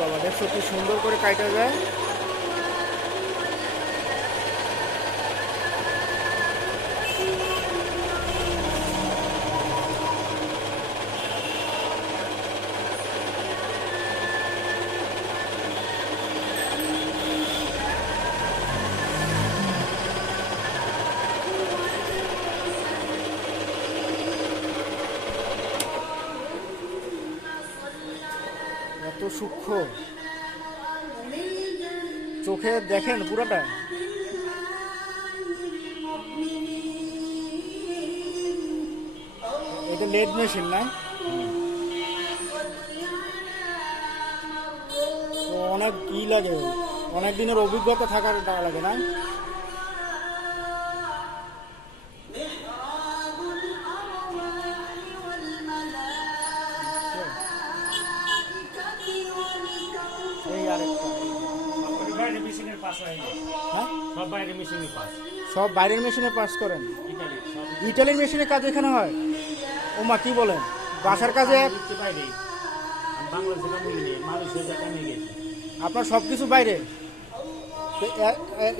বাবা দেখছ কি সুন্দর করে কাটা যায়? এত সূক্ষ্ম। চোখে দেখেন পুরোটা। এটা লেড মেশিন না? অনেক ই লাগে। অনেক দিনের অভিজ্ঞতা থাকার লাগে না? সব পাস সব বাইরের মেশিনে পাস করেন? ইটালির মেশিনের কাজ এখানে হয়? ও মা কি বলেন? বাসার কাজে মালয়েশিয়া আপনার সব কিছু বাইরে?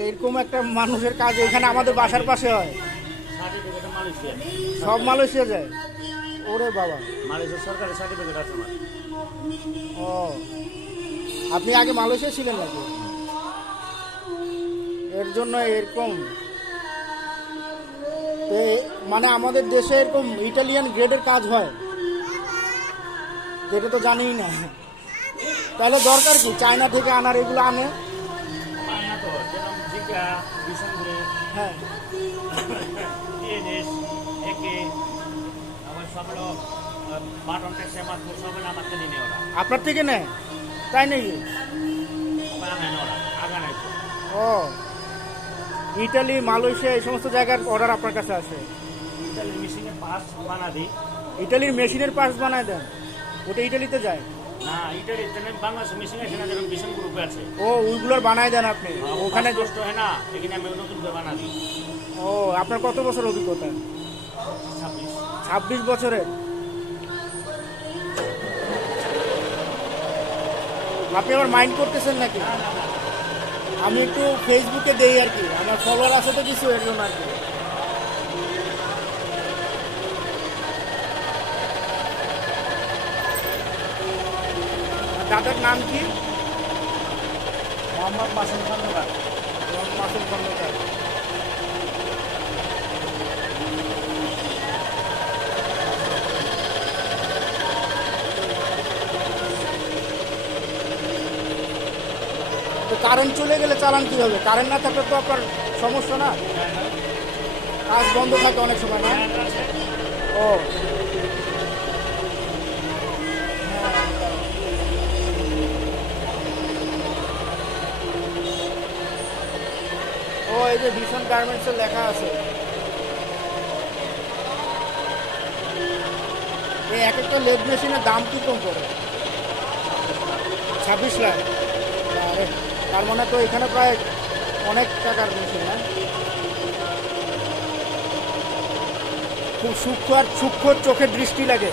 এরকম একটা মানুষের কাজ এখানে আমাদের বাসার পাশে হয়। সব মালয়েশিয়া যায়? ওরে বাবা। মালয়েশিয়ার সরকারের সার্টিফিকেট আছে ও। আপনি আগে মালয়েশিয়া ছিলেন নাকি? এর জন্য এরকম। মানে আমাদের দেশে এরকম ইটালিয়ান গ্রেডের কাজ হয়। এটা তো জানিই না। তাহলে দরকার কি? চায়না থেকে আনার এগুলো আনে। হ্যাঁ। আপনার থেকে নেয়? তাই নাকি? ও। ইটালি মালয়েশিয়া এই সমস্ত জায়গার অর্ডার আপনার কাছে আছে। ইতালির মেশিনের পাস বানা দিই। ইটালির মেশিনের পাস বানায় দেন? ওটা ইটালিতে যায়? না ইটালির বাংলাদেশের মেশিন আছে না যেরকম বিশন গ্রুপে আছে। ও ওইগুলোর বানায় দেন আপনি? ওখানে ওখানে কষ্ট হয় না এখানে আমি নতুন করে বানা দিই। ও আপনার কত বছর অভিজ্ঞতা? ছাব্বিশ। ছাব্বিশ বছরের আপনি আবার মাইন্ড করতেছেন নাকি? আমি একটু ফেসবুকে দেই আর কি। আমার ফলোয়ার আছে তো কিছু এর জন্য আর কি। দাদার নাম কি? মোহাম্মদ মাসুম খন্দকার। মাসুম খন্দকার। কারেন্ট চলে গেলে চালান কি হবে? কারেন্ট না থাকলে তো আপনার সমস্যা না? কাজ বন্ধ থাকে অনেক সময়, না? ও। ও, এই যে ভীষণ গার্মেন্টসের লেখা আছে। এই এক একটা লেদ মেশিনের দাম কি কম করে ছাব্বিশ লাখ। তার মানে তো এখানে প্রায় অনেক টাকার মেশিন না? খুব সূক্ষ্ম আর সূক্ষ্ম চোখের দৃষ্টি লাগে।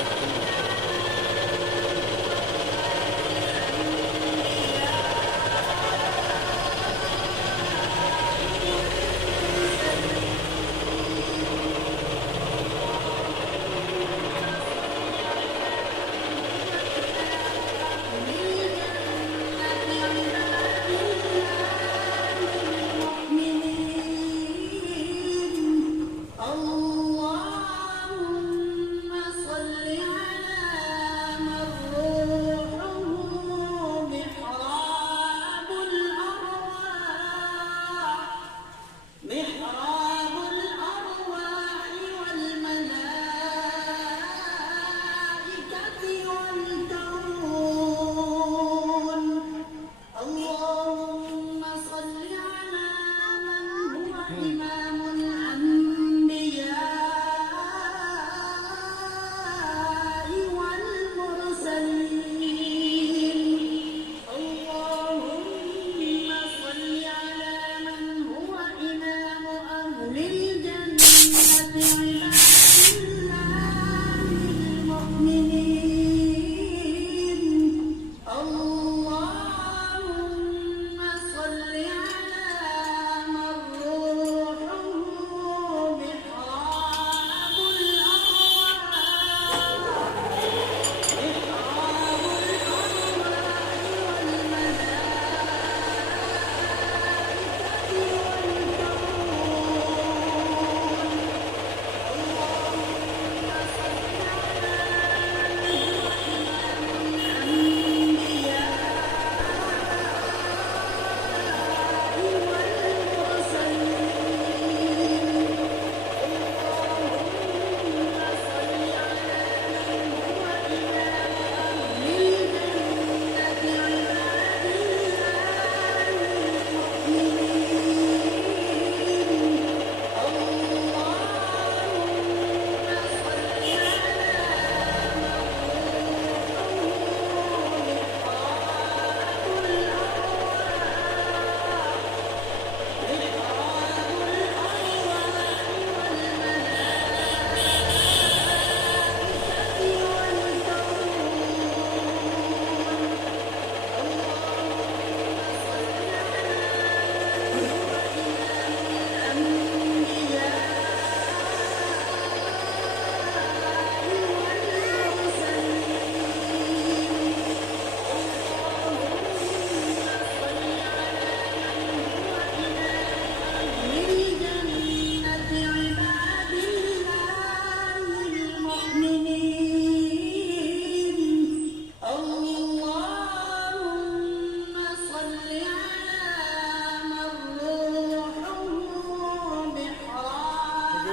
إمام الأنبياء والمرسلين. اللهم صل على من هو إمام أهل الجنة.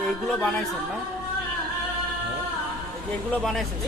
এইগুলো বানাইছেন না? এগুলো বানাইছেন?